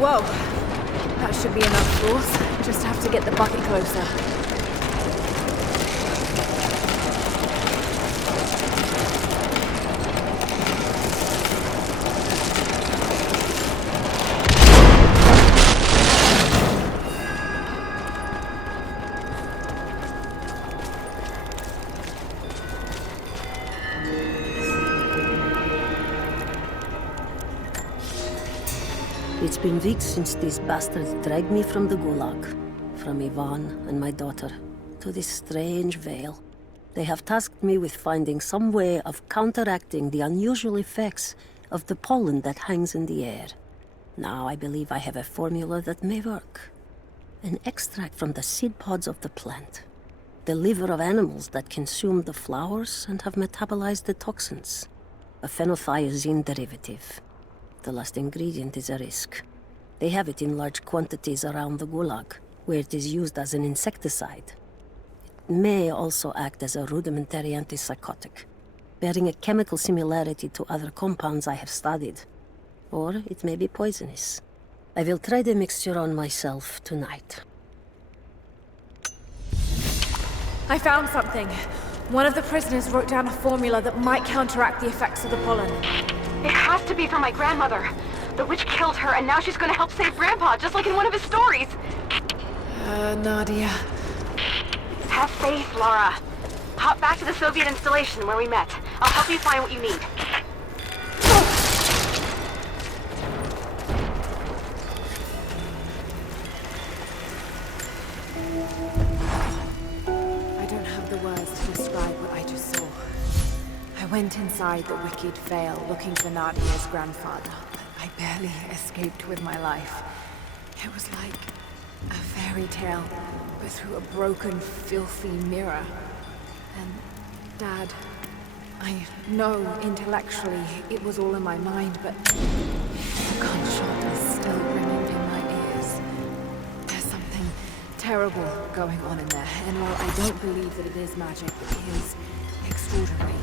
Whoa. That should be enough force. Just have to get the bucket closer. It's been weeks since these bastards dragged me from the Gulag, from Ivan and my daughter, to this strange vale. They have tasked me with finding some way of counteracting the unusual effects of the pollen that hangs in the air. Now I believe I have a formula that may work. An extract from the seed pods of the plant. The liver of animals that consume the flowers and have metabolized the toxins. A phenothiazine derivative. The last ingredient is a risk. They have it in large quantities around the Gulag, where it is used as an insecticide. It may also act as a rudimentary antipsychotic, bearing a chemical similarity to other compounds I have studied. Or it may be poisonous. I will try the mixture on myself tonight. I found something. One of the prisoners wrote down a formula that might counteract the effects of the pollen. It has to be from my grandmother. The witch killed her, and now she's gonna help save Grandpa, just like in one of his stories. Nadia. Have faith, Lara. Hop back to the Soviet installation where we met. I'll help you find what you need. I don't have the words to describe what I just saw. I went inside the wicked vale looking for Nadia's grandfather, but I barely escaped with my life. It was like a fairy tale, but through a broken, filthy mirror. And Dad, I know intellectually it was all in my mind, but the gunshot is still ringing in my ears. There's something terrible going on in there, and while I don't believe that it is magic, it is extraordinary.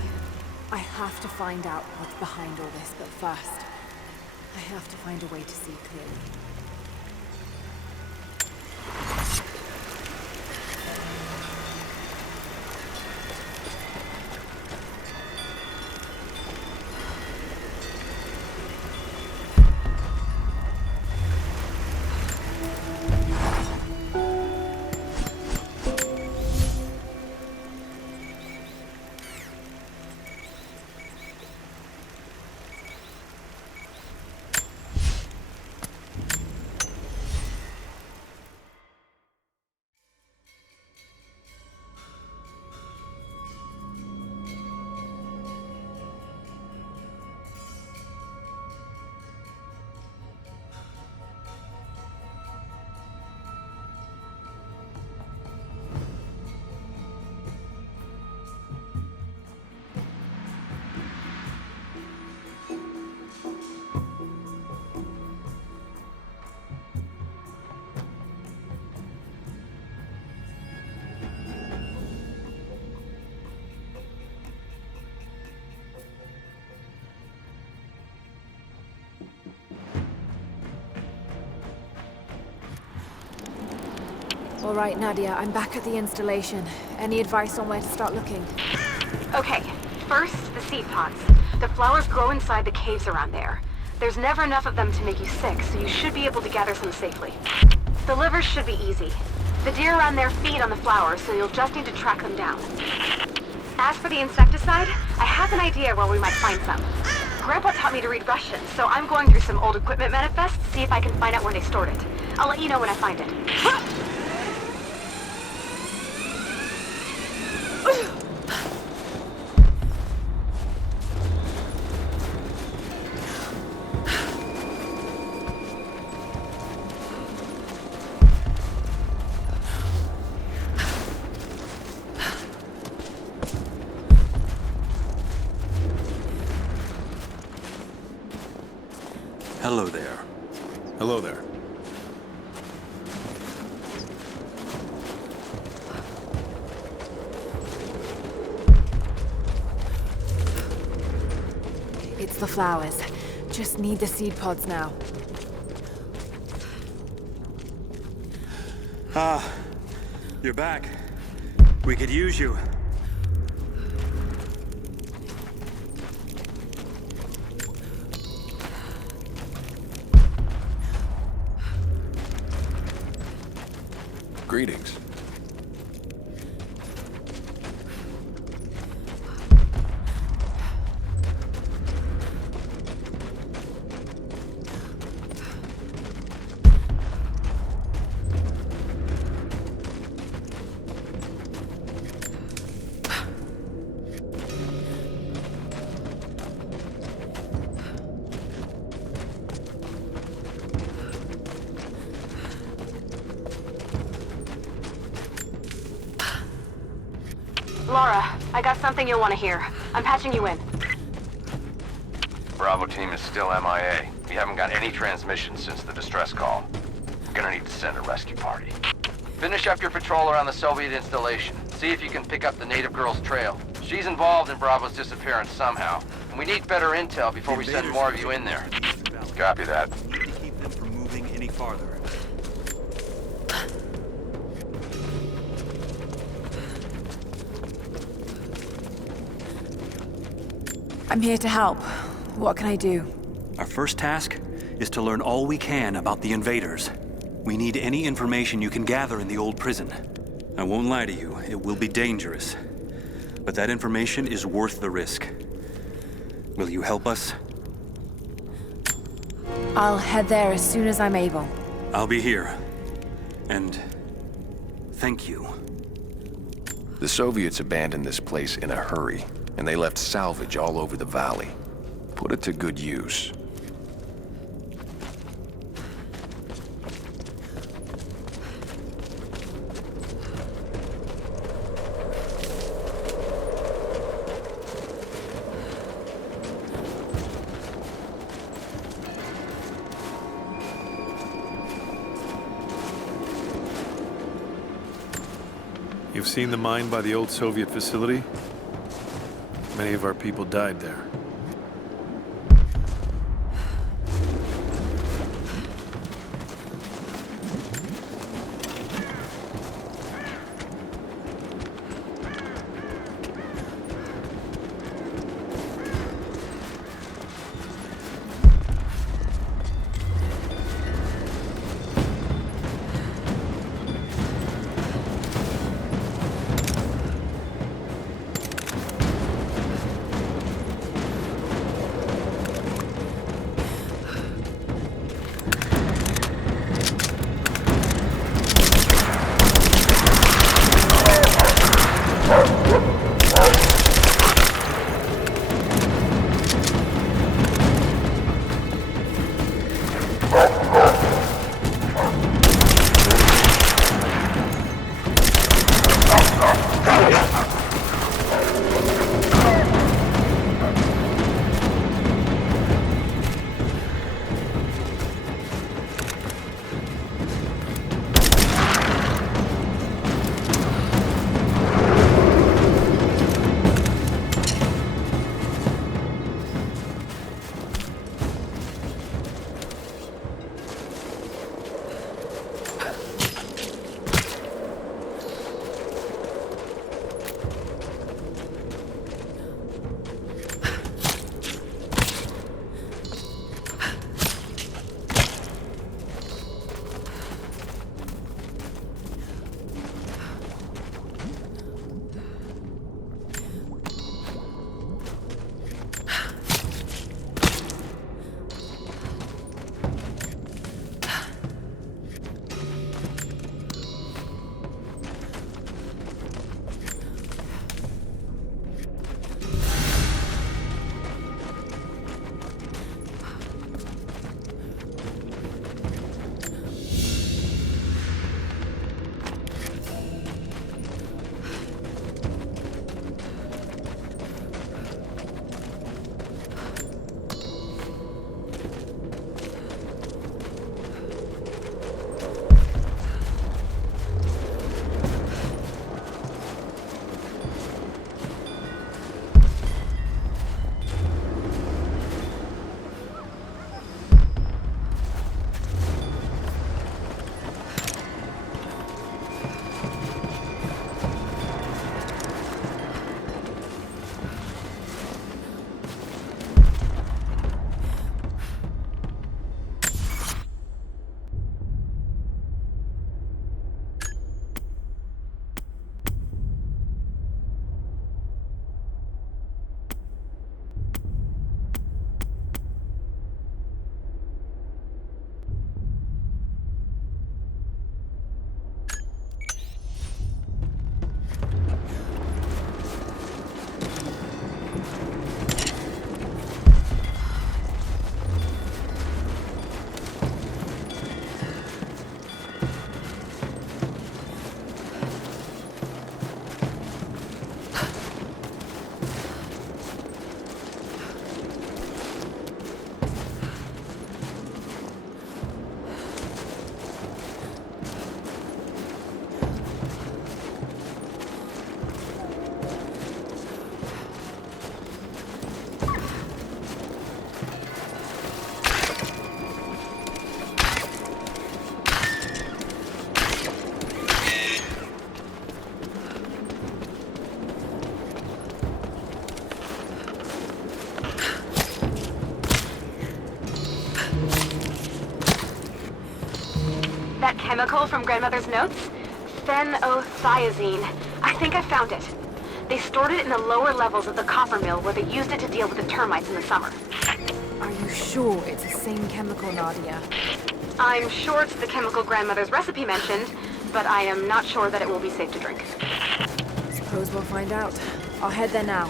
I have to find out what's behind all this, but first, I have to find a way to see clearly. All right, Nadia, I'm back at the installation. Any advice on where to start looking? Okay, first, the seed pods. The flowers grow inside the caves around there. There's never enough of them to make you sick, so you should be able to gather some safely. The livers should be easy. The deer around there feed on the flowers, so you'll just need to track them down. As for the insecticide, I have an idea where we might find some. Grandpa taught me to read Russian, so I'm going through some old equipment manifests to see if I can find out where they stored it. I'll let you know when I find it. Hello there. Hello there. It's the flowers. Just need the seed pods now. Ah, you're back. We could use you. Greetings. Lara, I got something you'll want to hear. I'm patching you in. Bravo team is still MIA. We haven't got any transmissions since the distress call. We're gonna need to send a rescue party. Finish up your patrol around the Soviet installation. See if you can pick up the native girl's trail. She's involved in Bravo's disappearance somehow. And we need better intel before we send more of you in there. Copy that. We need to keep them from moving any farther. I'm here to help. What can I do? Our first task is to learn all we can about the invaders. We need any information you can gather in the old prison. I won't lie to you, it will be dangerous. But that information is worth the risk. Will you help us? I'll head there as soon as I'm able. I'll be here. And thank you. The Soviets abandoned this place in a hurry, and they left salvage all over the valley. Put it to good use. You've seen the mine by the old Soviet facility? Many of our people died there. That chemical from Grandmother's notes? Phenothiazine. I think I found it. They stored it in the lower levels of the copper mill where they used it to deal with the termites in the summer. Are you sure it's the same chemical, Nadia? I'm sure it's the chemical Grandmother's recipe mentioned, but I am not sure that it will be safe to drink. Suppose we'll find out. I'll head there now.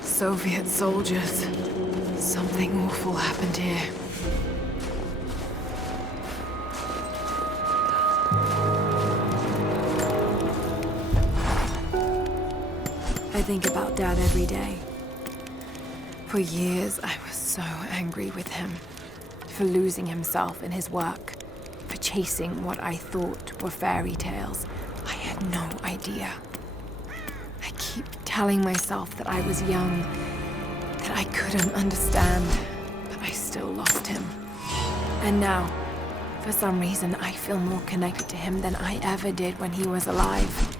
Soviet soldiers. Something awful happened here. I think about Dad every day. For years, I was so angry with him. For losing himself in his work. For chasing what I thought were fairy tales. I had no idea. I keep telling myself that I was young, that I couldn't understand, but I still lost him. And now, for some reason, I feel more connected to him than I ever did when he was alive.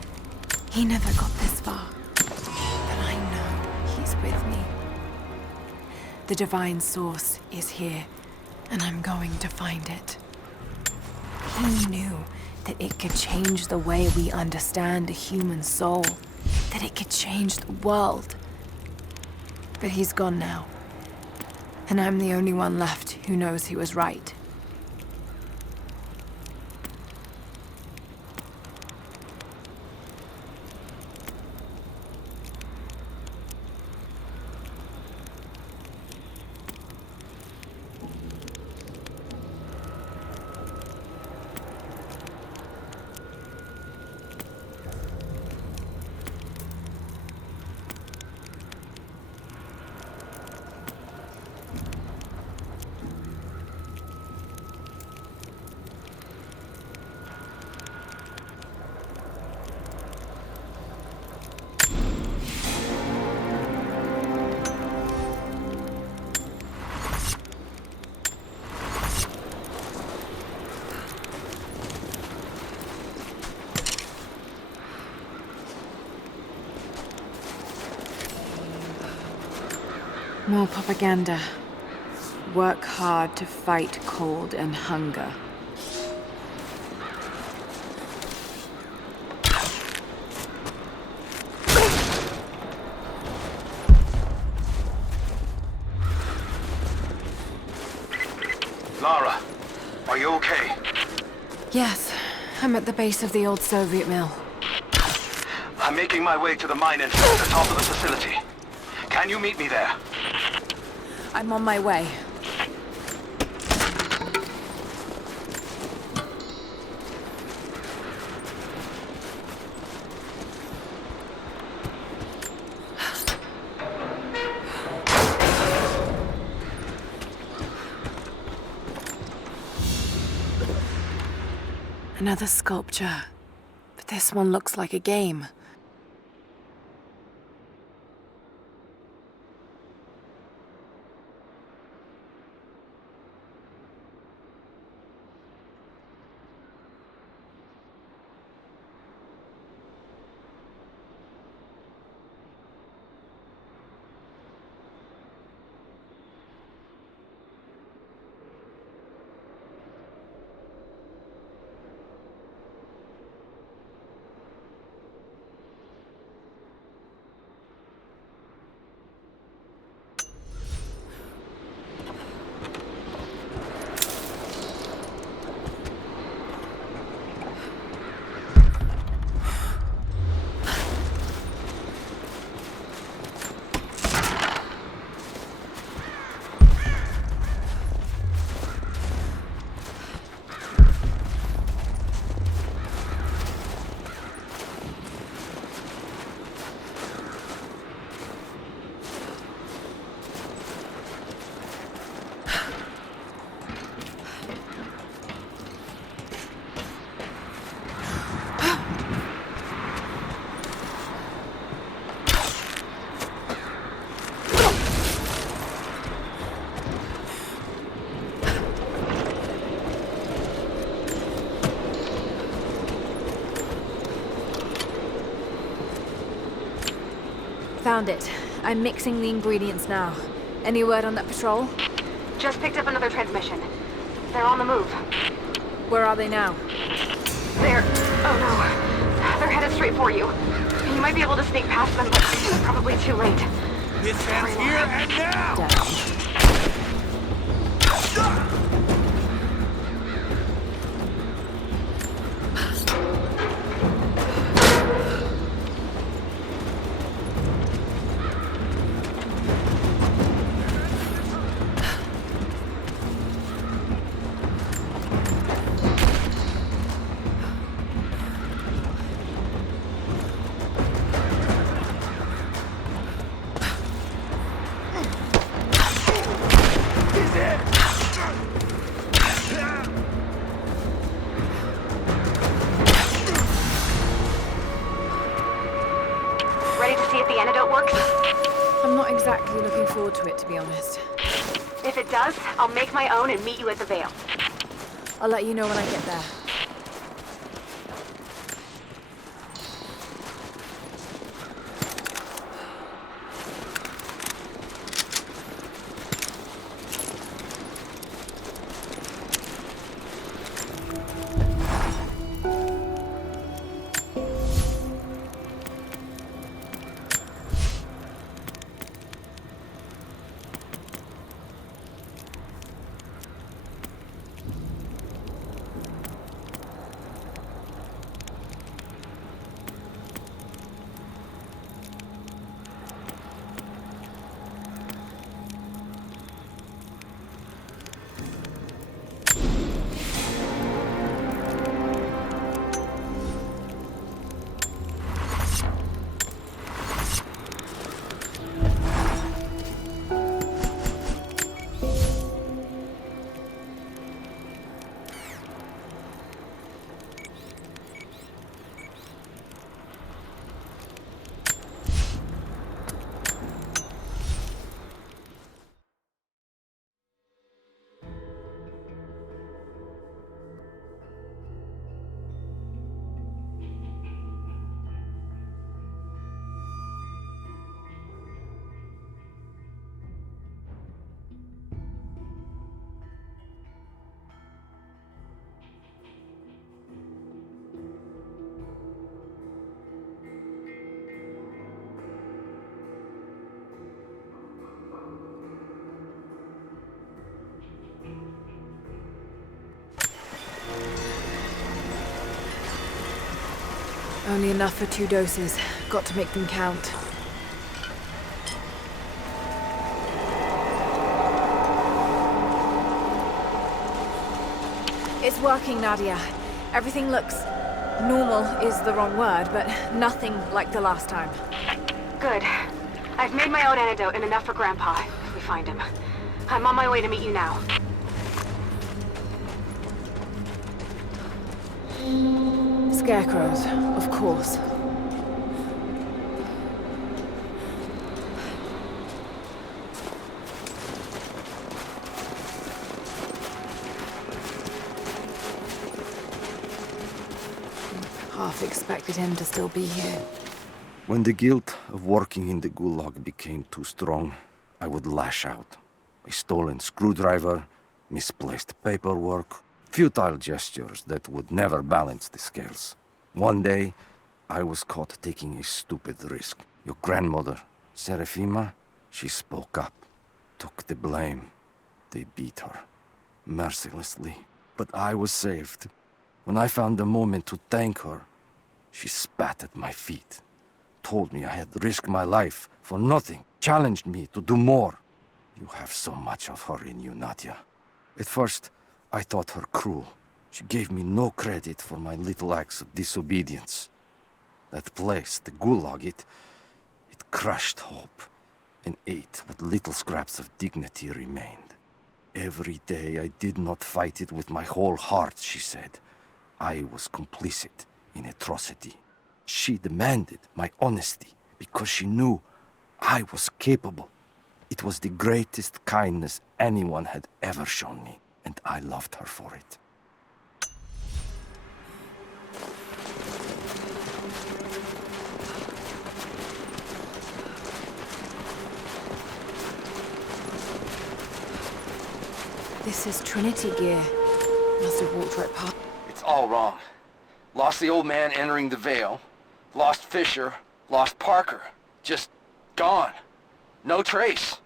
He never got this far, but I know he's with me. The divine source is here, and I'm going to find it. He knew that it could change the way we understand a human soul. That it could change the world. But he's gone now. And I'm the only one left who knows he was right. More propaganda. Work hard to fight cold and hunger. Lara, are you okay? Yes, I'm at the base of the old Soviet mill. I'm making my way to the mine entrance at the top of the facility. Can you meet me there? I'm on my way. Another sculpture, but this one looks like a game. Found it. I'm mixing the ingredients now. Any word on that patrol? Just picked up another transmission. They're on the move. Where are they now? Oh no. They're headed straight for you. You might be able to sneak past them, but it's probably too late. This ends here and now! Damn. Ready to see if the antidote works? I'm not exactly looking forward to it, to be honest. If it does, I'll make my own and meet you at the Vale. I'll let you know when I get there. Only enough for 2 doses. Got to make them count. It's working, Nadia. Everything looks... normal is the wrong word, but nothing like the last time. Good. I've made my own antidote and enough for Grandpa, if we find him. I'm on my way to meet you now. Scarecrows, of course. Half expected him to still be here. When the guilt of working in the Gulag became too strong, I would lash out. A stolen screwdriver, misplaced paperwork, futile gestures that would never balance the scales. One day, I was caught taking a stupid risk. Your grandmother, Serafima, she spoke up, took the blame. They beat her, mercilessly. But I was saved. When I found the moment to thank her, she spat at my feet, told me I had risked my life for nothing, challenged me to do more. You have so much of her in you, Nadia. At first, I thought her cruel. She gave me no credit for my little acts of disobedience. That place, the Gulag, it crushed hope and ate what little scraps of dignity remained. Every day I did not fight it with my whole heart, she said. I was complicit in atrocity. She demanded my honesty because she knew I was capable. It was the greatest kindness anyone had ever shown me, and I loved her for it. This is Trinity gear. Must have walked right past. It's all wrong. Lost the old man entering the Vale. Lost Fisher. Lost Parker. Just gone. No trace.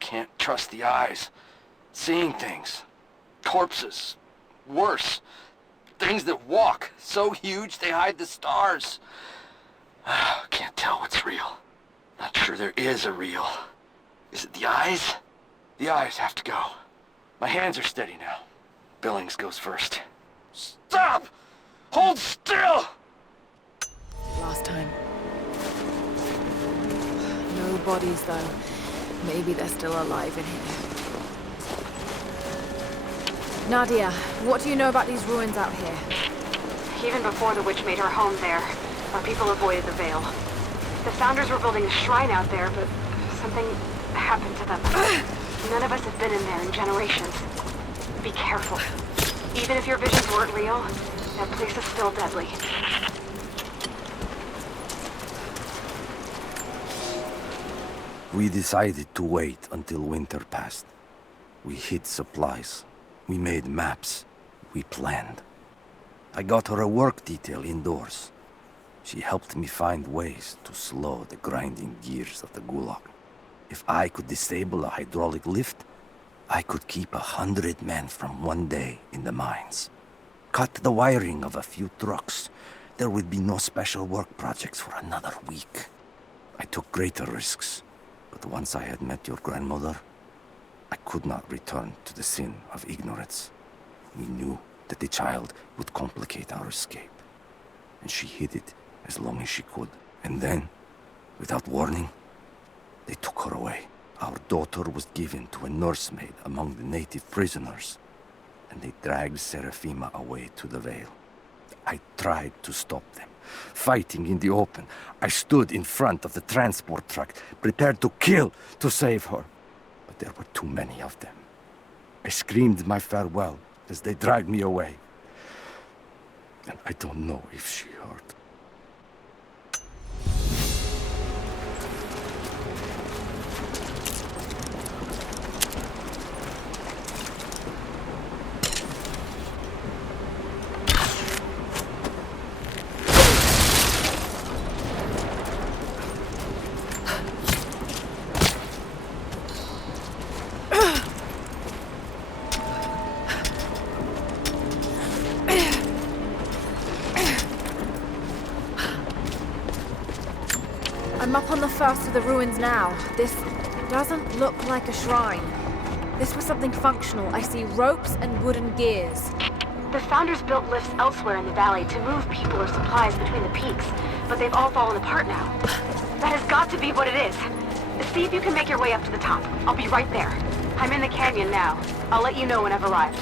Can't trust the eyes. Seeing things. Corpses. Worse. Things that walk. So huge they hide the stars. Can't tell what's real. Not sure there is a real. Is it the eyes? The eyes have to go. My hands are steady now. Billings goes first. Stop! Hold still! Last time. No bodies, though. Maybe they're still alive in here. Nadia, what do you know about these ruins out here? Even before the witch made her home there, our people avoided the Vale. The Founders were building a shrine out there, but something happened to them. None of us have been in there in generations. Be careful. Even if your visions weren't real, that place is still deadly. We decided to wait until winter passed. We hid supplies. We made maps. We planned. I got her a work detail indoors. She helped me find ways to slow the grinding gears of the Gulag. If I could disable a hydraulic lift, I could keep 100 men from one day in the mines. Cut the wiring of a few trucks. There would be no special work projects for another week. I took greater risks, but once I had met your grandmother, I could not return to the sin of ignorance. We knew that the child would complicate our escape, and she hid it as long as she could. And then, without warning, they took her away. Our daughter was given to a nursemaid among the native prisoners, and they dragged Seraphima away to the Vale. I tried to stop them, fighting in the open. I stood in front of the transport truck, prepared to kill to save her. But there were too many of them. I screamed my farewell as they dragged me away. And I don't know if she heard. I'm up on the first of the ruins now. This doesn't look like a shrine. This was something functional. I see ropes and wooden gears. The Founders built lifts elsewhere in the valley to move people or supplies between the peaks, but they've all fallen apart now. That has got to be what it is. See if you can make your way up to the top. I'll be right there. I'm in the canyon now. I'll let you know when I've arrived.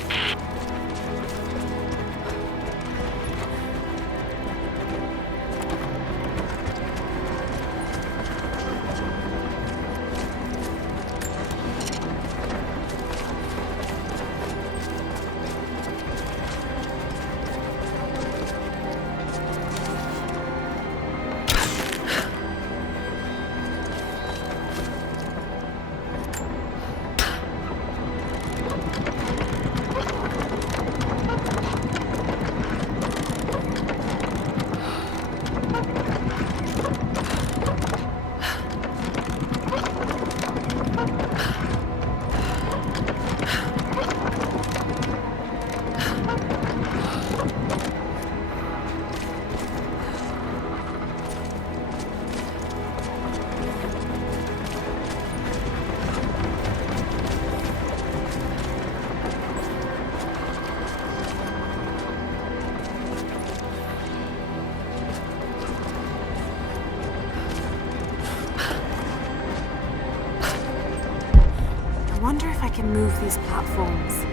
I wonder if I can move these platforms.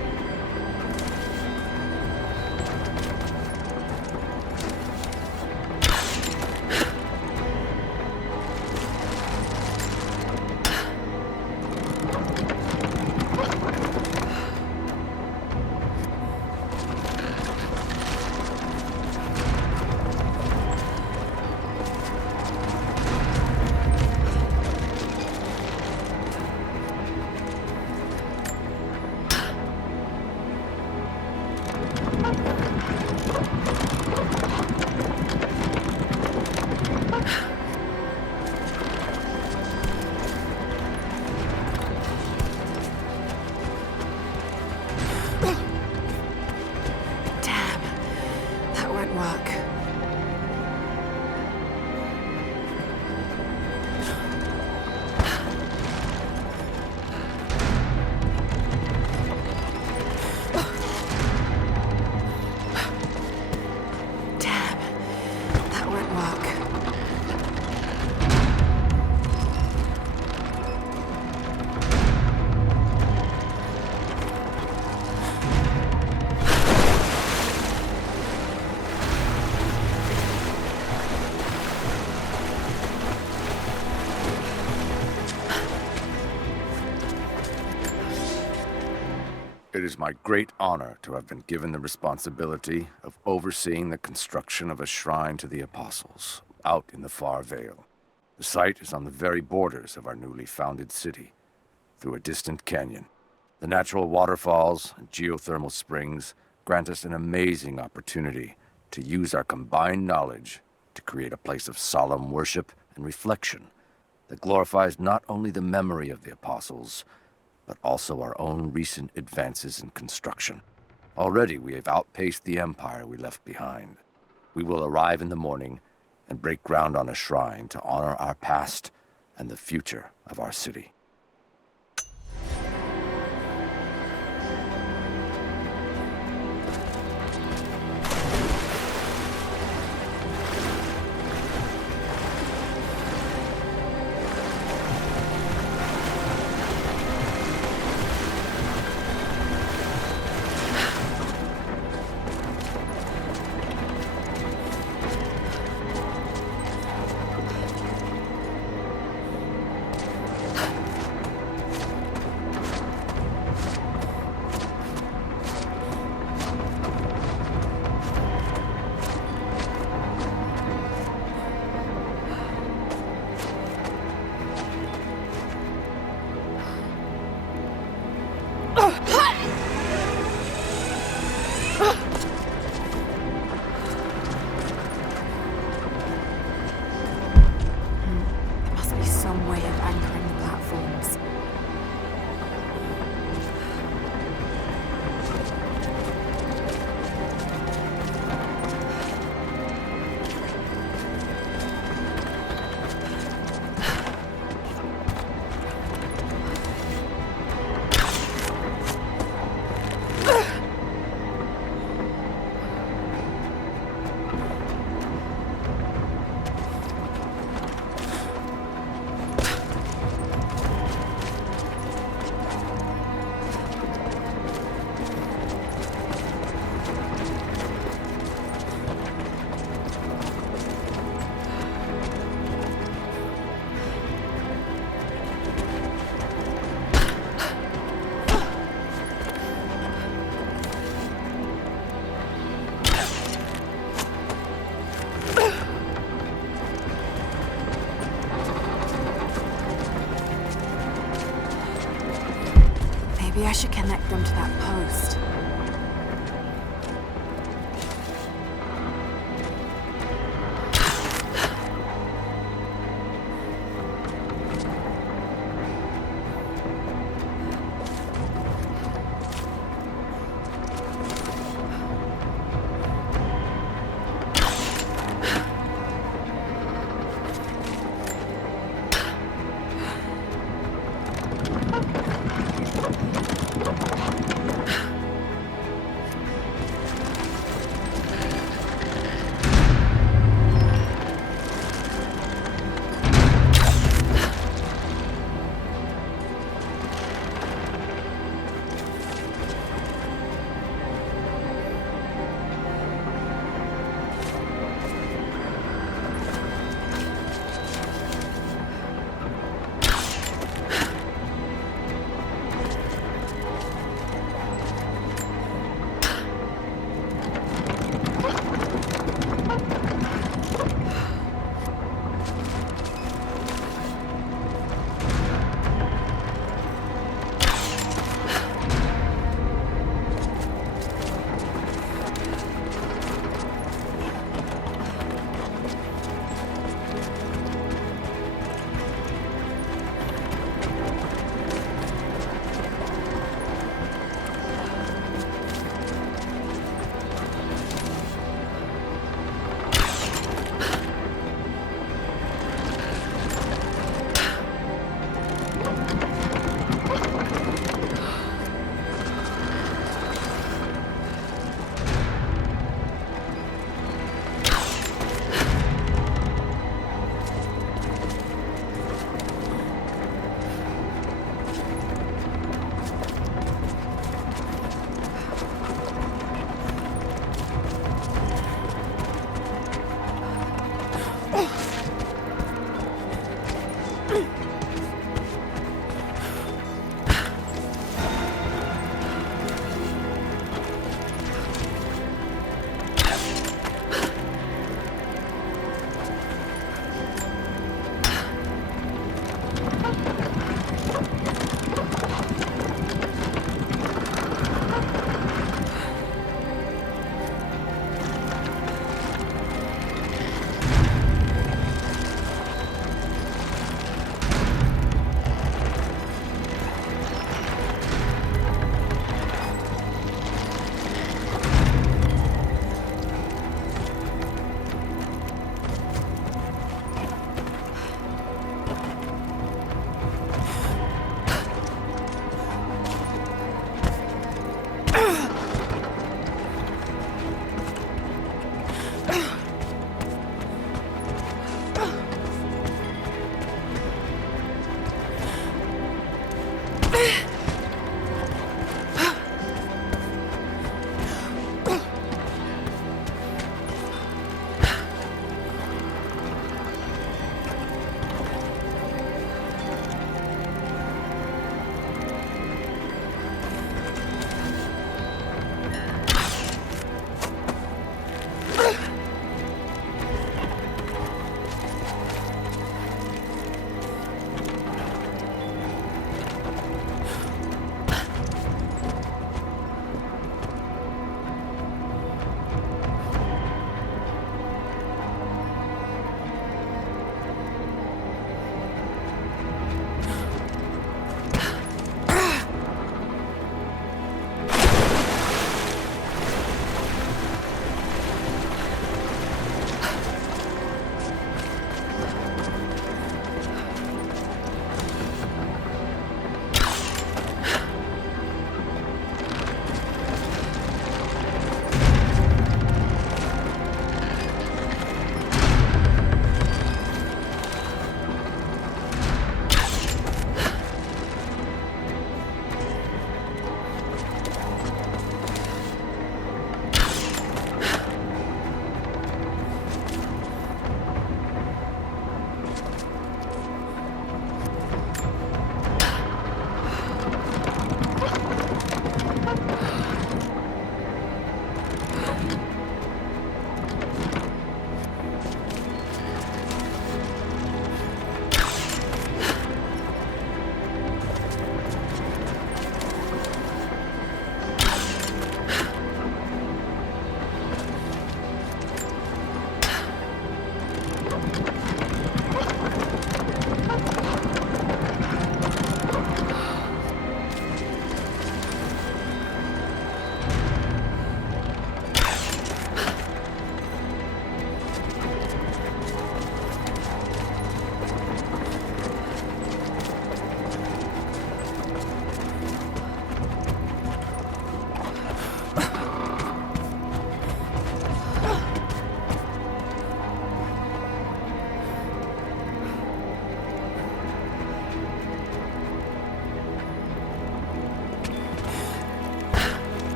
It is my great honor to have been given the responsibility of overseeing the construction of a shrine to the Apostles, out in the far Vale. The site is on the very borders of our newly founded city, through a distant canyon. The natural waterfalls and geothermal springs grant us an amazing opportunity to use our combined knowledge to create a place of solemn worship and reflection that glorifies not only the memory of the Apostles, but also our own recent advances in construction. Already we have outpaced the empire we left behind. We will arrive in the morning and break ground on a shrine to honor our past and the future of our city. There must be some way of anchoring the platforms. Maybe I should connect them to that post.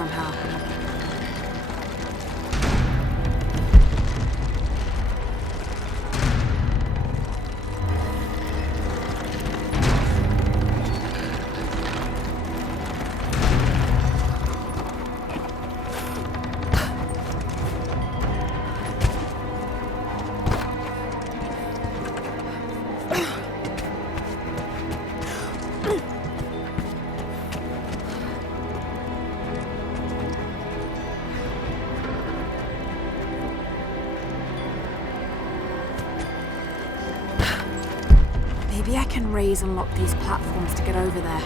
somehow. Maybe I can raise and lock these platforms to get over there.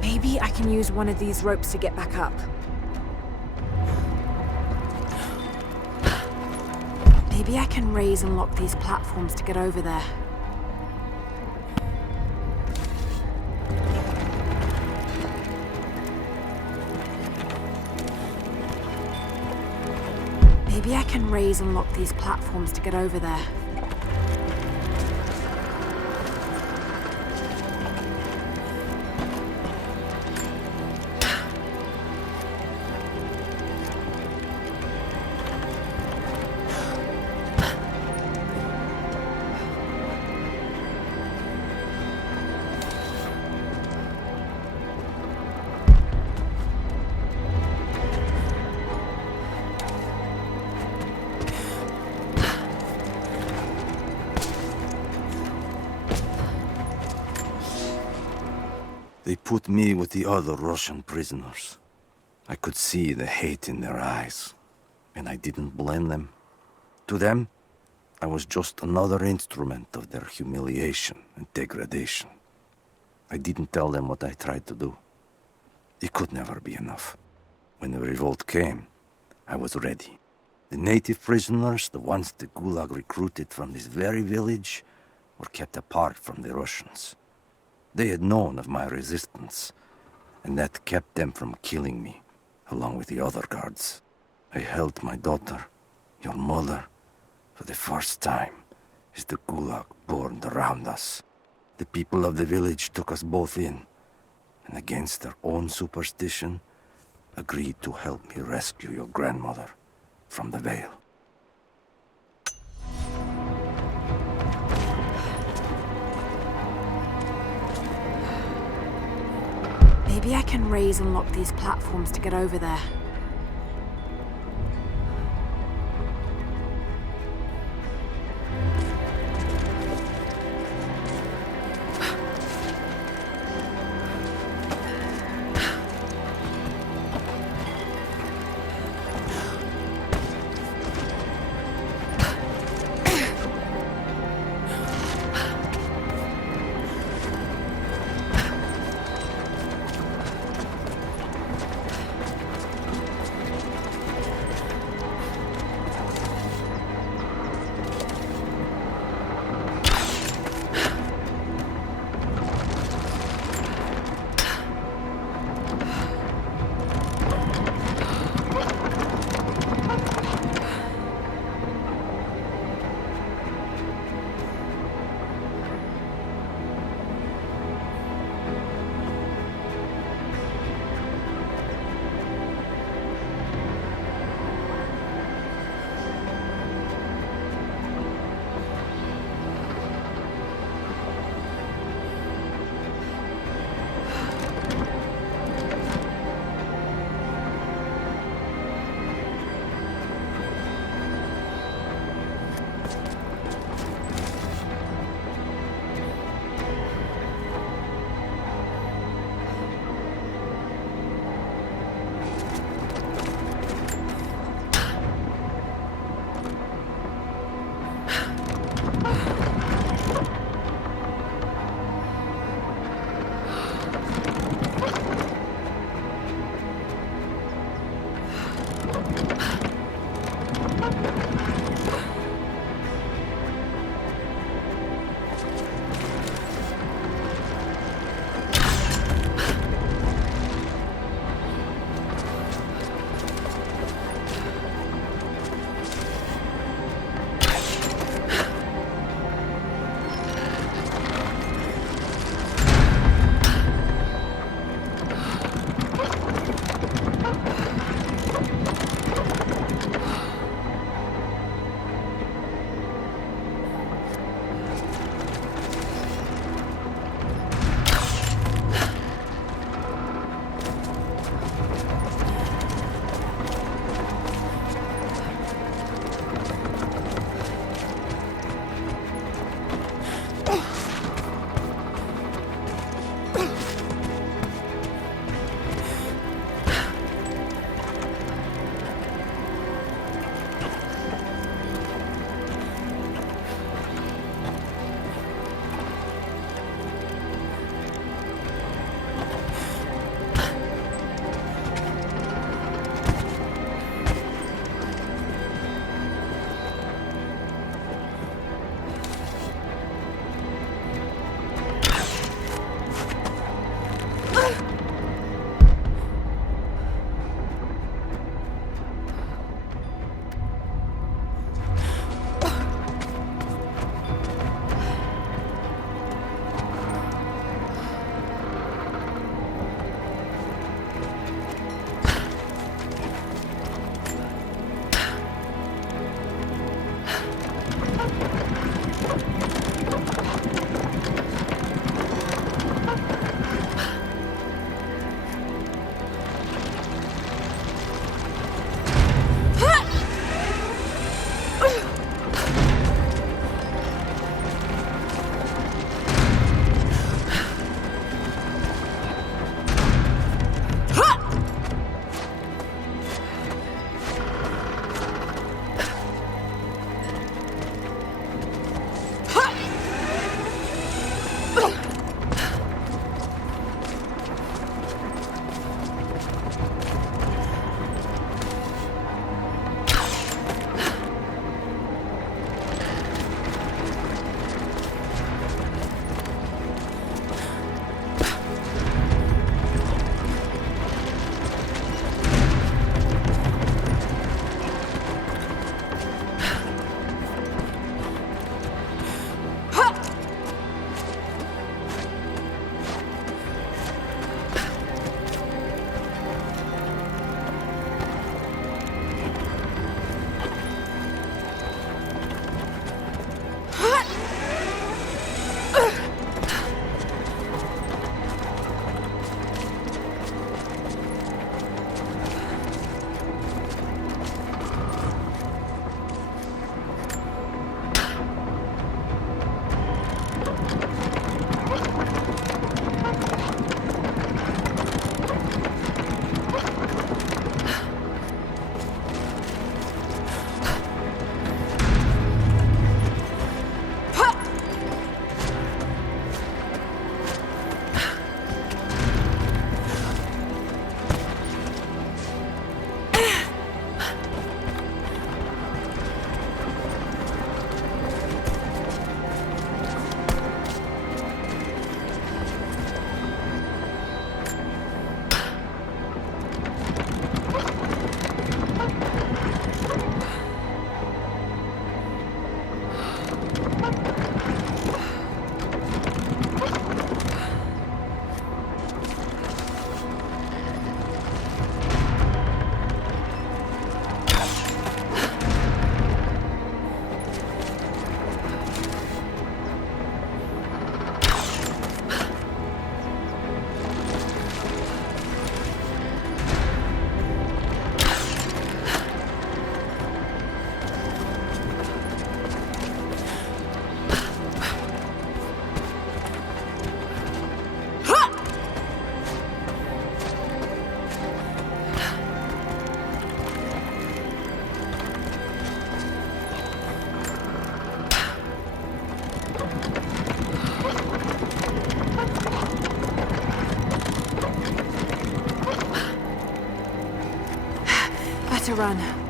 Maybe I can use one of these ropes to get back up. Maybe I can raise and lock these platforms to get over there. Maybe I can raise and lock these platforms to get over there. They put me with the other Russian prisoners. I could see the hate in their eyes, and I didn't blame them. To them, I was just another instrument of their humiliation and degradation. I didn't tell them what I tried to do. It could never be enough. When the revolt came, I was ready. The native prisoners, the ones the Gulag recruited from this very village, were kept apart from the Russians. They had known of my resistance, and that kept them from killing me, along with the other guards. I held my daughter, your mother, for the first time, as the Gulag burned around us. The people of the village took us both in, and against their own superstition, agreed to help me rescue your grandmother from the Veil. Maybe I can raise and lock these platforms to get over there. better run.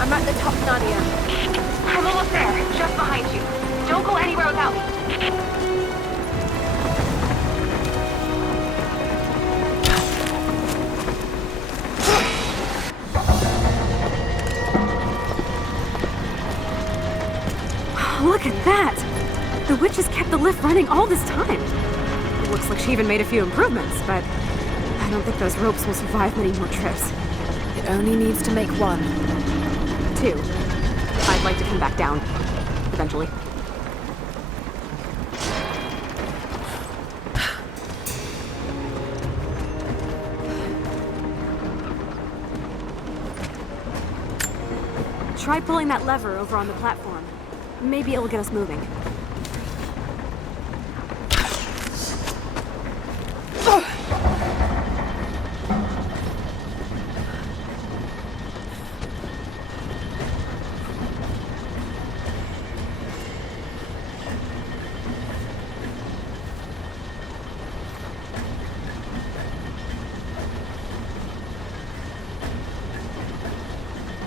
I'm at the top, Nadia. I'm almost there, just behind you. Don't go anywhere without me. Look at that! The witch has kept the lift running all this time. It looks like she even made a few improvements, but I don't think those ropes will survive many more trips. It only needs to make one. 2. I'd like to come back down. Eventually. Try pulling that lever over on the platform. Maybe it'll get us moving.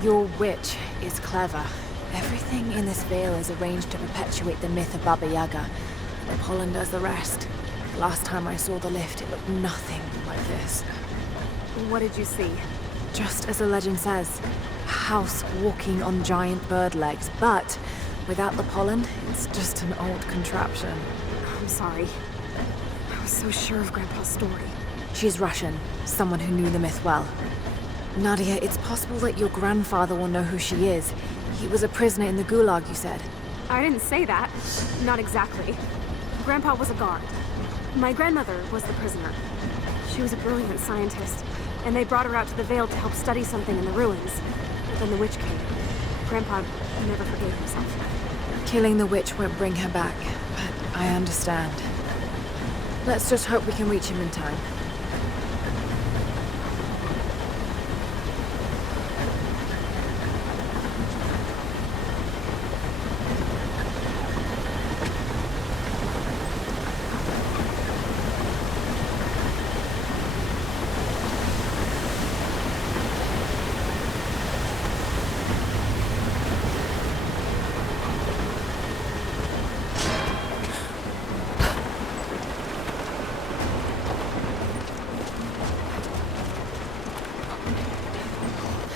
Your witch is clever. Everything in this veil is arranged to perpetuate the myth of Baba Yaga. The pollen does the rest. Last time I saw the lift, it looked nothing like this. What did you see? Just as the legend says, a house walking on giant bird legs, but without the pollen, it's just an old contraption. I'm sorry. I was so sure of Grandpa's story. She's Russian, someone who knew the myth well. Nadia, it's possible that your grandfather will know who she is. He was a prisoner in the Gulag, you said. I didn't say that. Not exactly. Grandpa was a guard. My grandmother was the prisoner. She was a brilliant scientist, and they brought her out to the Vale to help study something in the ruins. But then the witch came. Grandpa never forgave himself. Killing the witch won't bring her back, but I understand. Let's just hope we can reach him in time.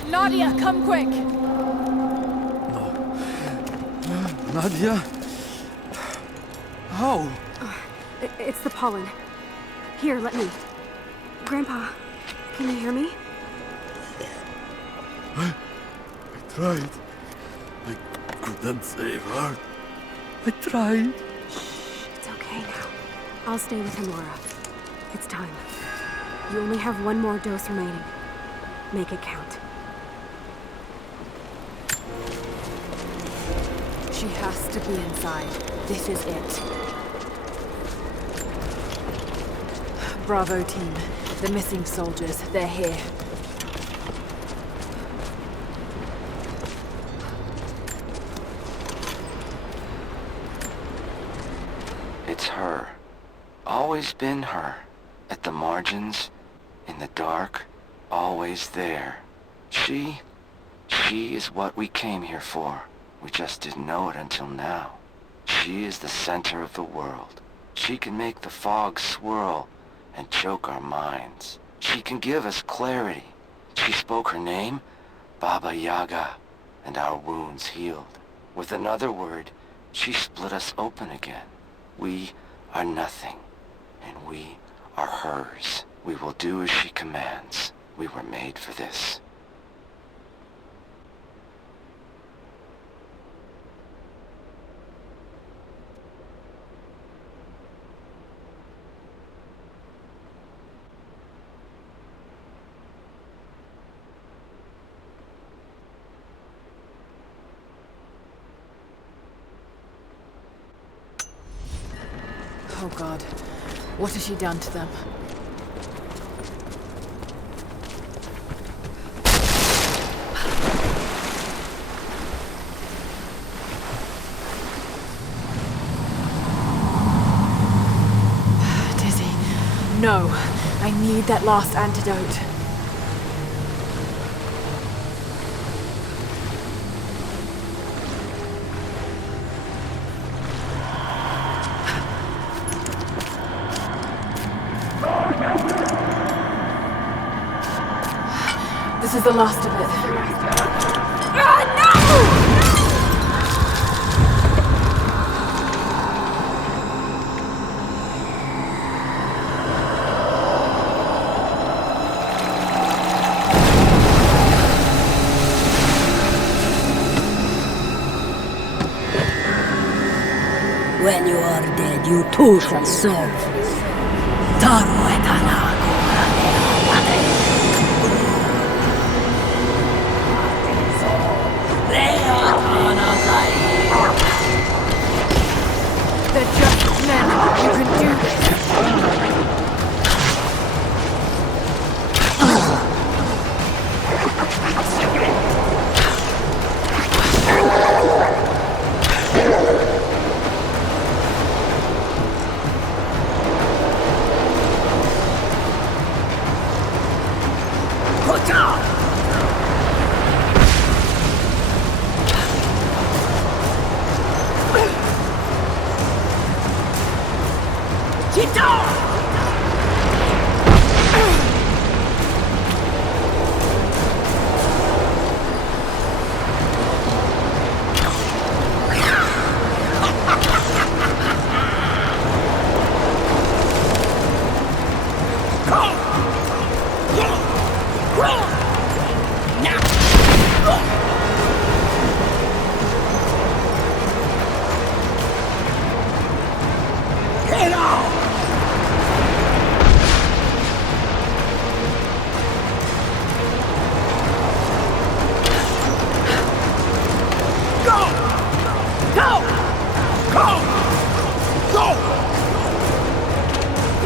Nadia, come quick! Nadia? How? It's the pollen. Here, let me. Grandpa, can you hear me? I tried. I couldn't save her. I tried. Shh, it's okay now. I'll stay with him, Laura. It's time. You only have one more dose remaining. Make it count. She has to be inside. This is it. Bravo, team. The missing soldiers, they're here. It's her. Always been her. At the margins, in the dark, always there. She is what we came here for. We just didn't know it until now. She is the center of the world. She can make the fog swirl and choke our minds. She can give us clarity. She spoke her name, Baba Yaga, and our wounds healed. With another word, she split us open again. We are nothing, and we are hers. We will do as she commands. We were made for this. Oh God, what has she done to them? Dizzy, no, I need that last antidote. This is the last of it. Ah, no! When you are dead, you too shall serve. Taru et Anago. They're just men. You can do this.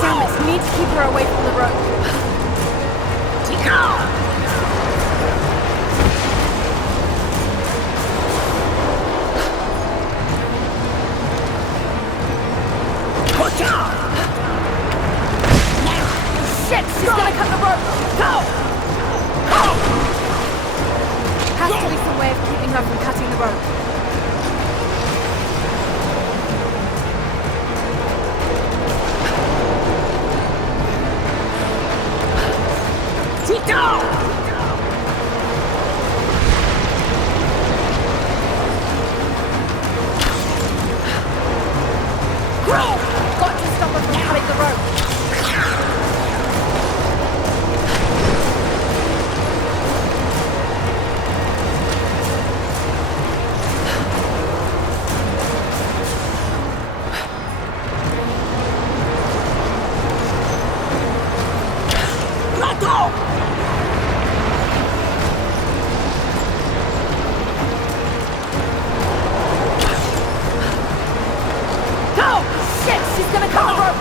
Damn it, we need to keep her away from the road. Shit, she's gonna cut the rope! Go! Go! Has to be some way of keeping her from cutting the rope. Got to stop her from cutting the rope. She's gonna cut the rope!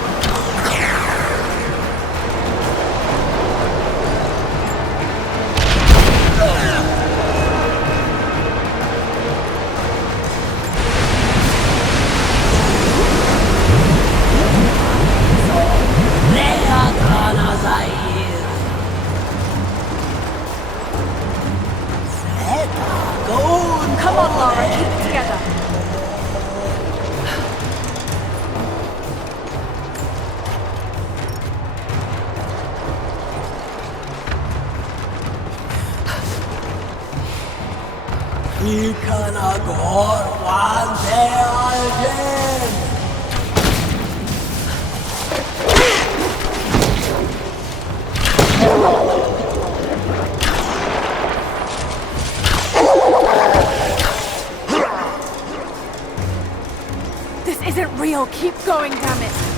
This isn't real. Keep going, damn it.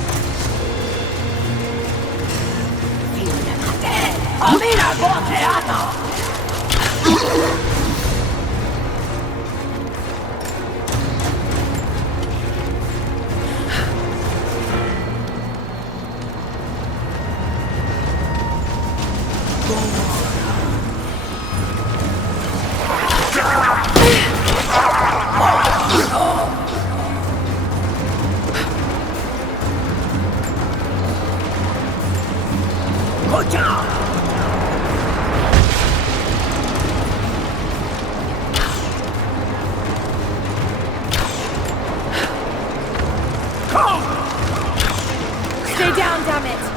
Stay down, damn it!